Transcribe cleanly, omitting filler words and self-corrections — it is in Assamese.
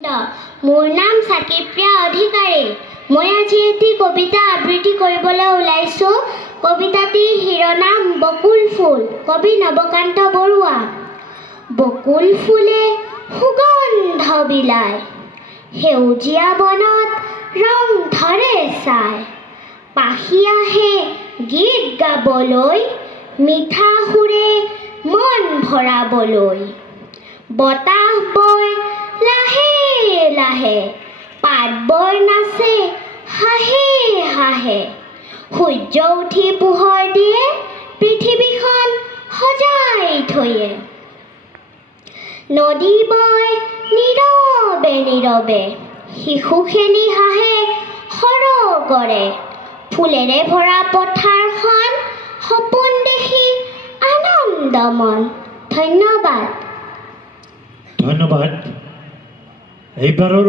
মোৰ নাম চাকিপ্ৰিয়া অধিকাৰী। মই আজি এটি কবিতা আবৃত্তি কৰিবলৈ ওলাইছোঁ। কবিতাটিৰ শিৰোনাম বকুল ফুল, কবি নৱকান্ত বৰুৱা। বকুল ফুলে সুগন্ধ বিলায়, সেউজীয়া বনত ৰং ধৰে চাই। পাখি আহে গীত গাবলৈ, মিঠা সুৰে মন ভৰাবলৈ। বতাহ বয় লাহে লাহে, পাতবোৰ নাচে হাঁহে হাঁহে। সূৰ্য উঠি পোহৰ দিয়ে, পৃথিৱীখন সজাই থয়ে। নদী বয় নীৰৱে নীৰৱে, শিশু খেলি হাঁহে সৰগৰে। ফুলেৰে ভৰা পথাৰখন সপোন দেখি আনন্দমন। ধন্যবাদ। ধন্যবাদ। এইবাৰৰ